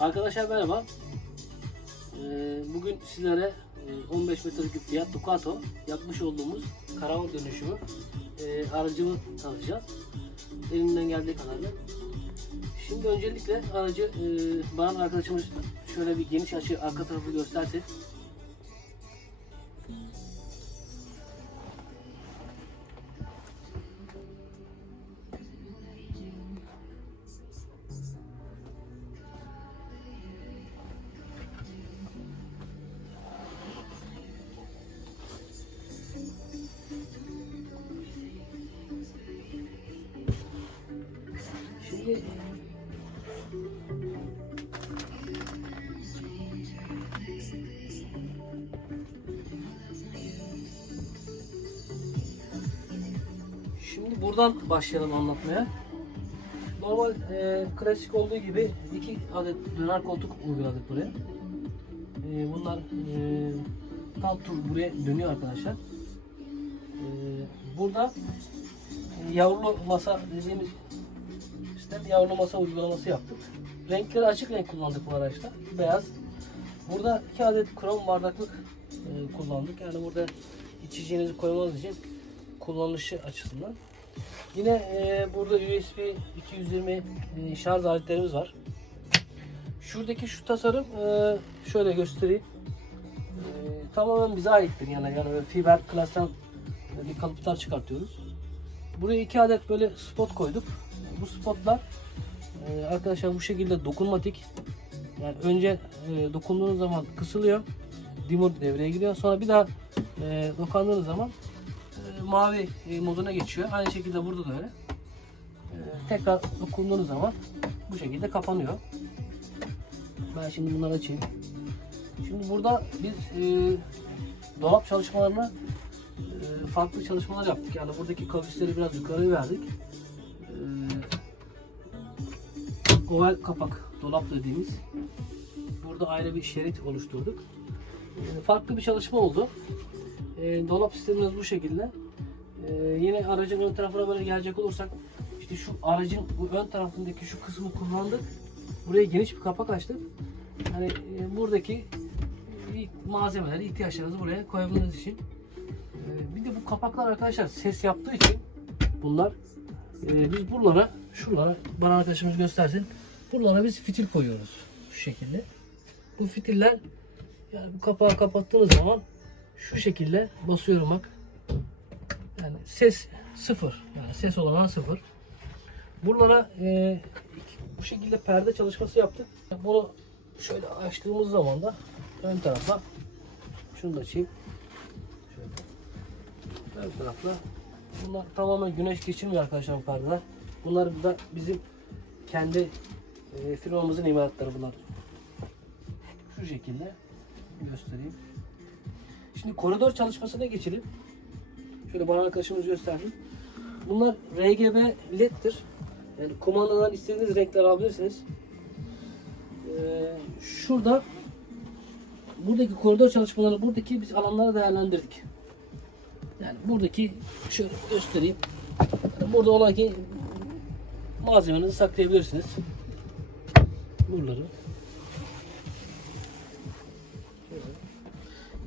Arkadaşlar merhaba. Ee, bugün sizlere e, 15 metrelik bir Fiat Ducato yapmış olduğumuz karavan dönüşümü e, aracımı tanıtacağız. Elimden geldiği kadarıyla. Şimdi öncelikle aracı e, bana arkadaşımız şöyle bir geniş açı arka tarafı Şimdi Şimdi buradan başlayalım anlatmaya. Normal e, klasik olduğu gibi iki adet döner koltuk uyguladık buraya. E, bunlar e, tam tur buraya dönüyor arkadaşlar. E, burada e, yavrulu masa dediğimiz sistem yavrulu masa uygulaması yaptık. Renkleri açık renk kullandık bu araçta. Beyaz. Burada iki adet krom bardaklık e, kullandık. Yani burada içeceğinizi koymanız için kullanışı açısından. Yine e, burada USB 220 e, şarj aletlerimiz var. Şuradaki şu tasarım e, şöyle göstereyim. E, tamamen bize aittir yani yani fiber klasten bir kalıplar çıkartıyoruz. Buraya iki adet böyle spot koyduk. Bu spotlar e, arkadaşlar bu şekilde dokunmatik. Yani önce e, dokunduğunuz zaman kısılıyor. Dimmer devreye giriyor. Sonra bir daha e, dokandığınız zaman e, mavi e, moduna geçiyor. Aynı şekilde burada da öyle. E, tekrar dokunduğunuz zaman bu şekilde kapanıyor. Ben şimdi bunları açayım. Şimdi burada biz e, dolap çalışmalarına e, farklı çalışmalar yaptık. Yani buradaki kavisleri biraz yukarı verdik. E, oval kapak dolap dediğimiz. Burada ayrı bir şerit oluşturduk. E, farklı bir çalışma oldu. E, dolap sistemimiz bu şekilde. E, yine aracın ön tarafına böyle gelecek olursak işte şu aracın bu ön tarafındaki şu kısmı kullandık. Buraya geniş bir kapak açtık. Hani e, buradaki e, malzemeleri, ihtiyaçlarınızı buraya koyabilmeniz için. E, bir de bu kapaklar arkadaşlar ses yaptığı için bunlar e, biz buralara şuralara bana arkadaşımız göstersin. Buralara biz fitil koyuyoruz şu şekilde. Bu fitiller yani bu kapağı kapattığınız zaman şu şekilde basıyorum bak. Yani ses sıfır. Yani ses olanan sıfır. Buralara e, bu şekilde perde çalışması yaptık. Bunu şöyle açtığımız zaman da ön tarafa şunu da açayım. Şöyle. Ön tarafta bunlar tamamen güneş geçirmiyor arkadaşlar perdeler. Bunlar da bizim kendi e, firmamızın imalatları bunlar. Şu şekilde göstereyim. Şimdi koridor çalışmasına geçelim. Şöyle bana arkadaşımız gösterdi. Bunlar RGB LED'tir. Yani kumandadan istediğiniz renkler alabilirsiniz. Ee, şurada buradaki koridor çalışmaları buradaki biz alanları değerlendirdik. Yani buradaki şöyle göstereyim. Burada olan ki malzemenizi saklayabilirsiniz. Buraları.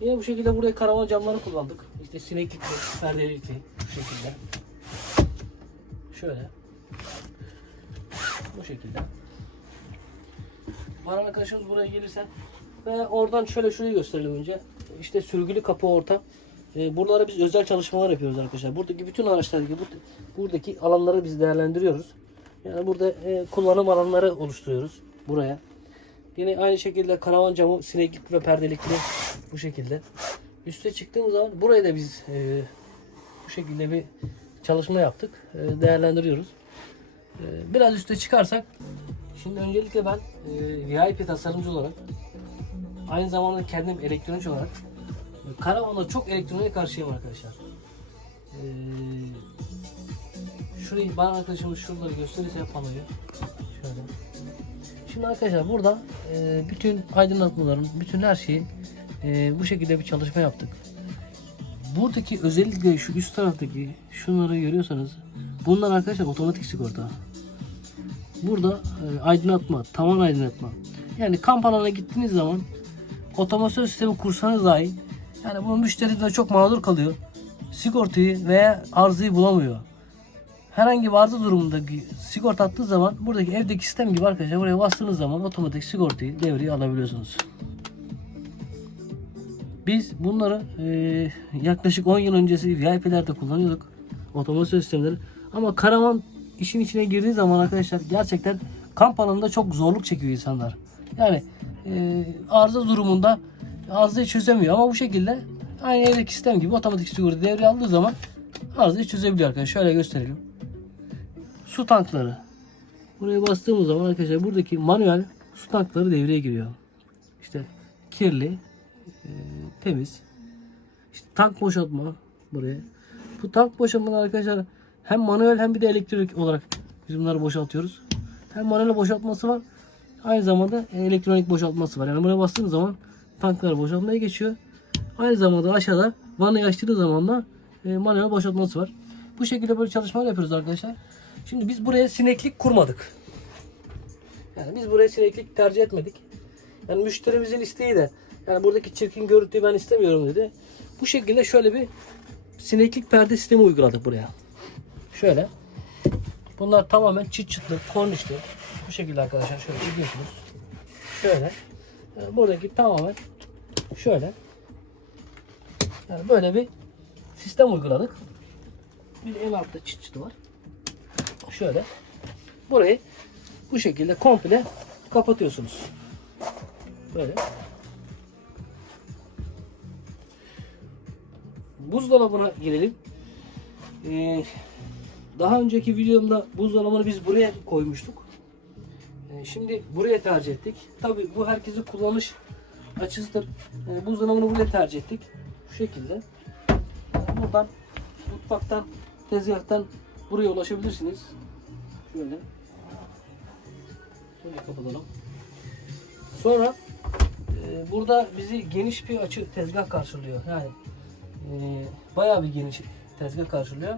Yine bu şekilde buraya karavan camları kullandık. İşte sineklikli, perdelikli bu şekilde. Şöyle. Bu şekilde. Bana arkadaşımız buraya gelirsen ve oradan şöyle şurayı gösterelim önce. İşte sürgülü kapı orta. Ee, buralara biz özel çalışmalar yapıyoruz arkadaşlar. Buradaki bütün araçlar gibi bu- buradaki alanları biz değerlendiriyoruz. Yani burada e, kullanım alanları oluşturuyoruz buraya. Yine aynı şekilde karavan camı sineklik ve perdelikli bu şekilde. Üste çıktığımız zaman burayı da biz e, bu şekilde bir çalışma yaptık. E, değerlendiriyoruz. E, biraz üste çıkarsak şimdi öncelikle ben e, VIP tasarımcı olarak aynı zamanda kendim elektronik olarak karavanda çok elektroniğe karşıyım arkadaşlar. E, şurayı bana arkadaşımız şuraları gösterirse panoyu şöyle. Şimdi arkadaşlar burada e, bütün aydınlatmaların, bütün her şeyi e, bu şekilde bir çalışma yaptık. Buradaki özellikle şu üst taraftaki şunları görüyorsanız bunlar arkadaşlar otomatik sigorta. Burada e, aydınlatma, tavan aydınlatma, Yani kamp alanına gittiğiniz zaman otomasyon sistemi kursanız dahi yani bu müşteri de çok mağdur kalıyor. Sigortayı veya arızayı bulamıyor. Herhangi bir arıza durumunda sigorta attığı zaman buradaki evdeki sistem gibi arkadaşlar buraya bastığınız zaman otomatik sigortayı devreye alabiliyorsunuz. Biz bunları eee, yaklaşık 10 yıl öncesi VIP'lerde kullanıyorduk. Otomasyon sistemleri. Ama Karaman işin içine girdiği zaman arkadaşlar gerçekten kamp alanında çok zorluk çekiyor insanlar. Yani eee, arıza durumunda arızayı çözemiyor ama bu şekilde aynı evdeki sistem gibi otomatik sigorta devreye aldığı zaman arızayı çözebiliyor arkadaşlar. Şöyle gösterelim. Su tankları. Buraya bastığımız zaman arkadaşlar buradaki manuel su tankları devreye giriyor. İşte kirli, e, temiz. İşte tank boşaltma buraya. Bu tank boşaltmaları arkadaşlar hem manuel hem bir de elektrik olarak biz bunları boşaltıyoruz. Hem manuel boşaltması var. Aynı zamanda elektronik boşaltması var. Yani buraya bastığınız zaman tanklar boşaltmaya geçiyor. Aynı zamanda aşağıda vanayı açtığı zaman da e, manuel boşaltması var. Bu şekilde böyle çalışmalar yapıyoruz arkadaşlar. Şimdi biz buraya sineklik kurmadık. Yani biz buraya sineklik tercih etmedik. Yani müşterimizin isteği de yani buradaki çirkin görüntüyü ben istemiyorum dedi. Bu şekilde şöyle bir sineklik perde sistemi uyguladık buraya. Şöyle. Bunlar tamamen çıt çıtlı, kornişli. Bu şekilde arkadaşlar şöyle çekiyorsunuz. Şöyle. Yani buradaki tamamen şöyle. Yani böyle bir sistem uyguladık. Bir en altta çıt çıtı var. Şöyle. Burayı bu şekilde komple kapatıyorsunuz. Böyle. Buzdolabına girelim. Ee, daha önceki videomda buzdolabını biz buraya koymuştuk. Ee, şimdi buraya tercih ettik. Tabi bu herkesin kullanış açısıdır. Ee, buzdolabını buraya tercih ettik. Bu şekilde. Buradan mutfaktan, tezgahtan buraya ulaşabilirsiniz. Şöyle. Şöyle kapatalım. Sonra e, burada bizi geniş bir açı tezgah karşılıyor. Yani e, bayağı bir geniş tezgah karşılıyor.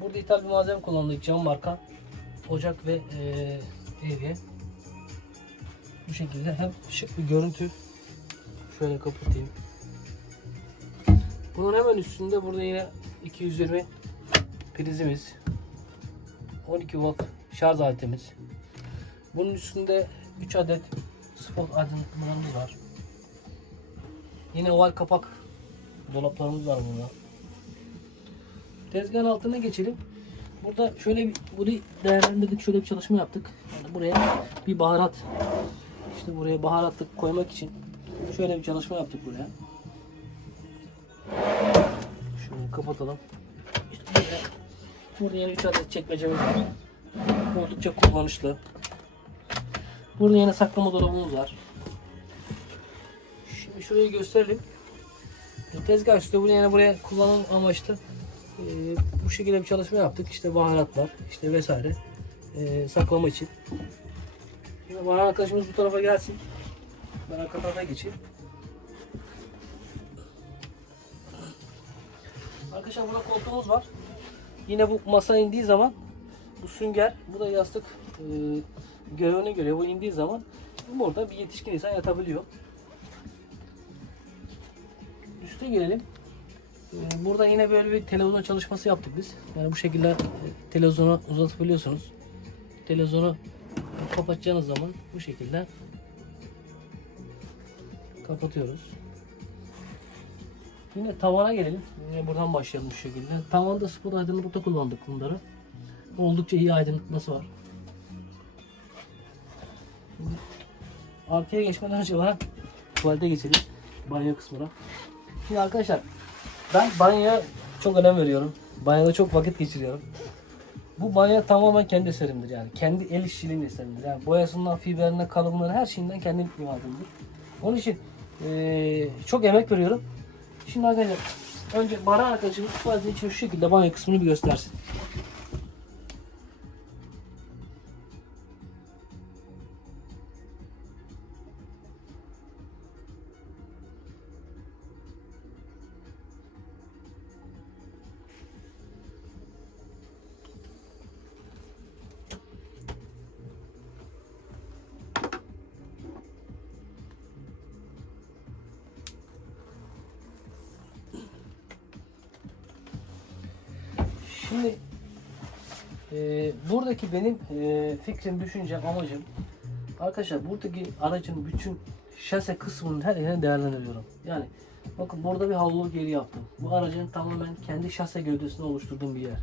Burada ithal bir malzeme kullandık. Cam marka ocak ve e, evye. Bu şekilde hem şık bir görüntü. Şöyle kapatayım. Bunun hemen üstünde burada yine 220 prizimiz. 12 volt şarj aletimiz. Bunun üstünde 3 adet spot aydınlatmalarımız var. Yine oval kapak dolaplarımız var burada. Tezgahın altına geçelim. Burada şöyle bir burayı değerlendirdik. Şöyle bir çalışma yaptık. Yani buraya bir baharat işte buraya baharatlık koymak için şöyle bir çalışma yaptık buraya. Şunu kapatalım. Burada, yine 3 adet çekmecemiz var. Oldukça kullanışlı. Burada yine saklama dolabımız var. Şimdi şurayı gösterelim. Tezgah üstü bunu yani buraya kullanım amaçlı e, bu şekilde bir çalışma yaptık. İşte baharatlar, işte vesaire e, saklama için. Şimdi baharat arkadaşımız bu tarafa gelsin. Ben arka tarafa geçeyim. Arkadaşlar burada koltuğumuz var. Yine bu masa indiği zaman bu sünger, bu da yastık e, göğüne göre bu indiği zaman burada bir yetişkin insan yatabiliyor. Üste gelelim. E, burada yine böyle bir televizyon çalışması yaptık biz. Yani bu şekilde e, televizyonu uzatabiliyorsunuz. Televizyonu kapatacağınız zaman bu şekilde kapatıyoruz. Yine tavana gelelim. Yine buradan başlayalım bu şekilde. Tavanda spot aydınlıkta kullandık bunları. Oldukça iyi aydınlatması var. Arkaya geçmeden önce bana tuvalete geçelim. Banyo kısmına. Şimdi arkadaşlar ben banyoya çok önem veriyorum. Banyoda çok vakit geçiriyorum. Bu banyo tamamen kendi eserimdir yani. Kendi el işçiliğinin eserimdir. Yani boyasından, fiberine, kalıbından her şeyinden kendim imadımdır. Onun için eee, çok emek veriyorum. Şimdi arkadaşlar önce Baran arkadaşımız için şu şekilde banyo kısmını bir göstersin. Şimdi e, buradaki benim e, fikrim, düşüncem, amacım arkadaşlar buradaki aracın bütün şase kısmının her yerini değerlendiriyorum. Yani bakın burada bir havlu geri yaptım. Bu aracın tamamen kendi şase gövdesini oluşturduğum bir yer.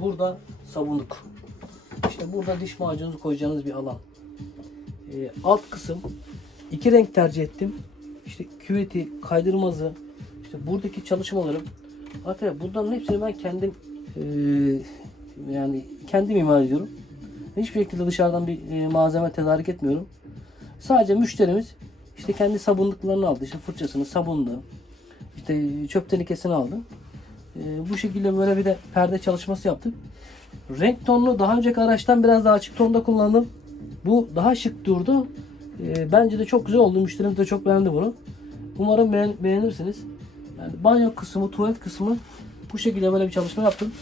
Burada sabunluk. İşte burada diş macunu koyacağınız bir alan. E, alt kısım iki renk tercih ettim. İşte küveti, kaydırmazı, işte buradaki çalışmalarım. Arkadaşlar bunların hepsini ben kendim e, yani kendim imal ediyorum. Hiçbir şekilde dışarıdan bir e, malzeme tedarik etmiyorum. Sadece müşterimiz işte kendi sabunluklarını aldı. İşte fırçasını, sabunlu, işte çöp tenekesini aldı. E, bu şekilde böyle bir de perde çalışması yaptık. Renk tonunu daha önceki araçtan biraz daha açık tonda kullandım. Bu daha şık durdu. E, bence de çok güzel oldu. Müşterimiz de çok beğendi bunu. Umarım beğen- beğenirsiniz. Yani banyo kısmı, tuvalet kısmı bu şekilde böyle bir çalışma yaptım.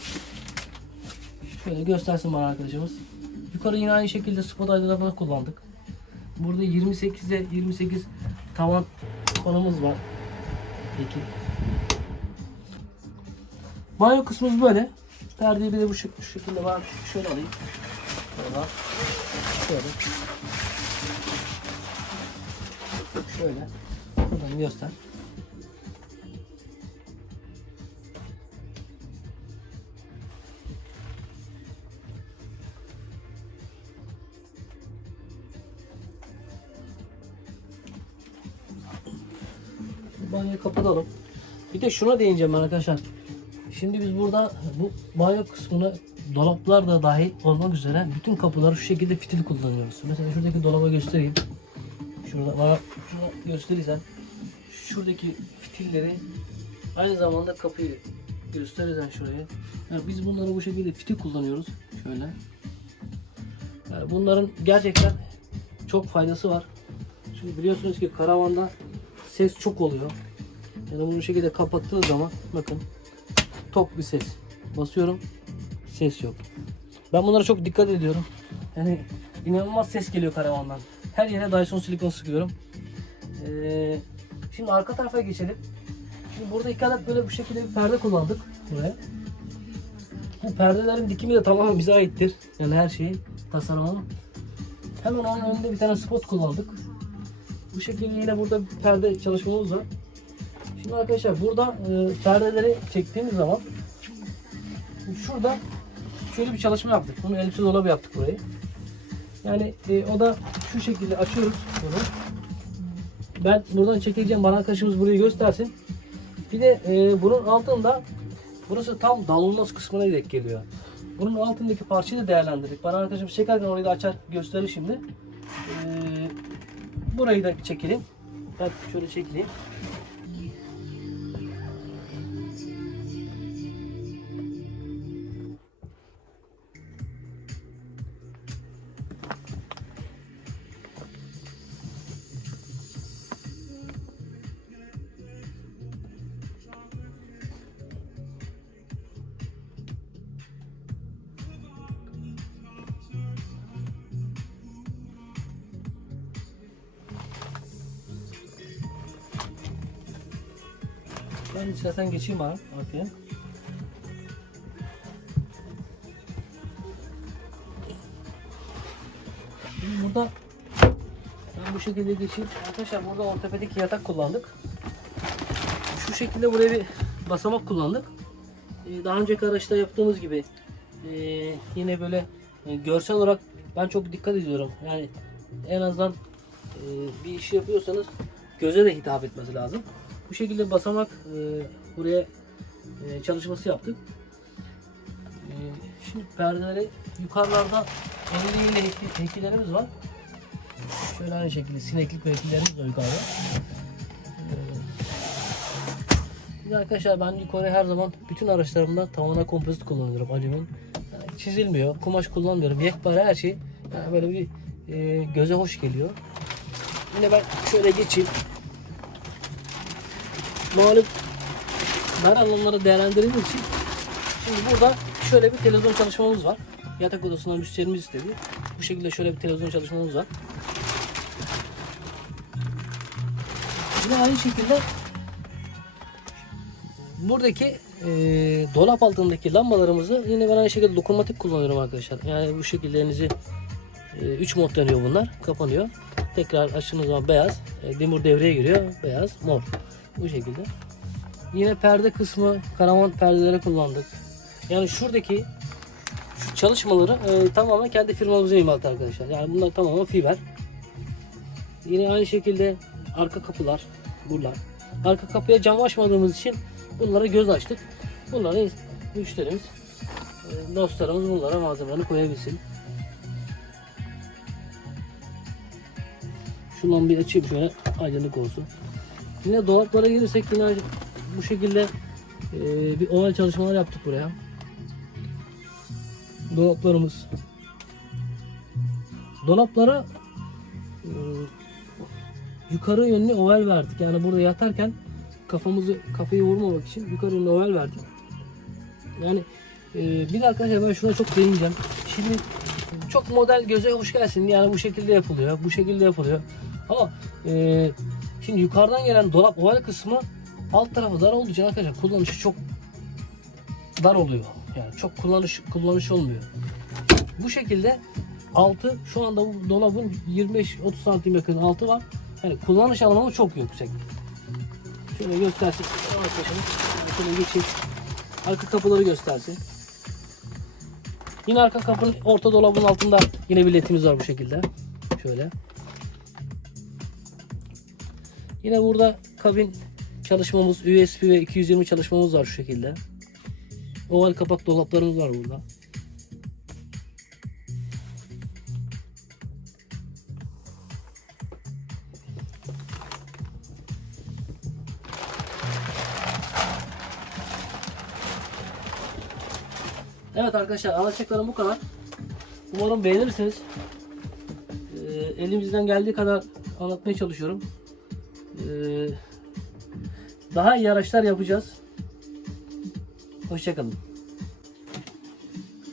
Şöyle göstersin bana arkadaşımız. Yukarı yine aynı şekilde spot aydınlatma kullandık. Burada 28'e 28 tavan fanımız var. Peki. Banyo kısmımız böyle. Perdeyi bir de bu, şekilde var. Şöyle alayım. Şöyle. Şöyle. Şöyle. Buradan göster. Kapatalım. Bir de şuna değineceğim arkadaşlar. Şimdi biz burada bu banyo kısmını dolaplar da dahil olmak üzere bütün kapıları şu şekilde fitil kullanıyoruz. Mesela şuradaki dolaba göstereyim. Şurada bana şunu gösterirsen şuradaki fitilleri aynı zamanda kapıyı gösterirsen şuraya. Yani biz bunları bu şekilde fitil kullanıyoruz. Şöyle. Yani bunların gerçekten çok faydası var. Çünkü biliyorsunuz ki karavanda ses çok oluyor. Yani bunu bu şekilde kapattığınız zaman bakın tok bir ses. Basıyorum ses yok. Ben bunlara çok dikkat ediyorum. Yani inanılmaz ses geliyor karavandan. Her yere Dyson silikon sıkıyorum. Ee, şimdi arka tarafa geçelim. Şimdi burada iki adet böyle bu şekilde bir perde kullandık buraya. Bu perdelerin dikimi de tamamen bize aittir. Yani her şeyi tasarımı. Hemen onun önünde bir tane spot kullandık. Bu şekilde yine burada perde çalışmamız var. Şimdi arkadaşlar burada e, perdeleri çektiğimiz zaman şurada şöyle bir çalışma yaptık. Bunu elbise dolabı yaptık burayı. Yani e, o da şu şekilde açıyoruz bunu. Ben buradan çekeceğim. Bana arkadaşımız burayı göstersin. Bir de e, bunun altında burası tam dalılmaz kısmına denk geliyor. Bunun altındaki parçayı da değerlendirdik. Bana arkadaşımız çekerken orayı da açar gösterir şimdi. E, burayı da çekelim. Ben şöyle çekeyim. Ben istersen geçeyim abi arkaya. Şimdi burada ben bu şekilde geçeyim. Arkadaşlar burada ortopedik yatak kullandık. Şu şekilde buraya bir basamak kullandık. Ee, Daha önceki araçta yaptığımız gibi ee, yine böyle e, görsel olarak ben çok dikkat ediyorum. Yani en azından e, bir işi yapıyorsanız göze de hitap etmesi lazım. Bu şekilde basamak e, buraya e, çalışması yaptık. E, şimdi perdeleri yukarılarda elde ile hekillerimiz var. Şöyle aynı şekilde sineklik ve hekillerimiz var yukarıda. E, arkadaşlar ben yukarı her zaman bütün araçlarımda tavana kompozit kullanıyorum alüminyum. Yani çizilmiyor, kumaş kullanmıyorum. Yekpare her şey yani böyle bir e, göze hoş geliyor. Yine ben şöyle geçeyim. Malum dar alanları değerlendirildiği için şimdi burada şöyle bir televizyon çalışmamız var. Yatak odasından müşterimiz istedi. Bu şekilde şöyle bir televizyon çalışmamız var. Yine aynı şekilde buradaki e, dolap altındaki lambalarımızı yine ben aynı şekilde dokunmatik kullanıyorum arkadaşlar. Yani bu şekilde elinizi 3 mod dönüyor bunlar. Kapanıyor. Tekrar açtığınız zaman beyaz. E, demir devreye giriyor. Beyaz, mor. Bu şekilde. Yine perde kısmı karavan perdelere kullandık. Yani şuradaki şu çalışmaları e, tamamen kendi firmamızın imalatı arkadaşlar. Yani bunlar tamamen fiber. Yine aynı şekilde arka kapılar buralar. Arka kapıya cam açmadığımız için bunlara göz açtık. Bunları müşterimiz, e, dostlarımız bunlara malzemelerini koyabilsin. Şu lambayı açayım şöyle aydınlık olsun. Yine dolaplara gelirsek yine bu şekilde e, bir oval çalışmalar yaptık buraya. Dolaplarımız. Dolaplara e, yukarı yönlü oval verdik. Yani burada yatarken kafamızı kafayı vurmamak için yukarı yönlü oval verdik. Yani e, bir de arkadaşlar ben şuna çok değineceğim. Şimdi çok model göze hoş gelsin. Yani bu şekilde yapılıyor. Bu şekilde yapılıyor. Ama şimdi yukarıdan gelen dolap oval kısmı alt tarafı dar olduğu için arkadaşlar kullanışı çok dar oluyor. Yani çok kullanış kullanış olmuyor. Bu şekilde altı şu anda bu dolabın 25-30 santim yakın altı var. Yani kullanış alanı çok yüksek. Şöyle göstersin. Arkadaşlar şöyle geçeyim. Arka kapıları göstersin. Yine arka kapının orta dolabın altında yine bir ledimiz var bu şekilde. Şöyle. Yine burada kabin çalışmamız, USB ve 220 çalışmamız var şu şekilde. Oval kapak dolaplarımız var burada. Evet arkadaşlar anlatacaklarım bu kadar. Umarım beğenirsiniz. Ee, elimizden geldiği kadar anlatmaya çalışıyorum. Ee, daha iyi araçlar yapacağız. Hoşçakalın.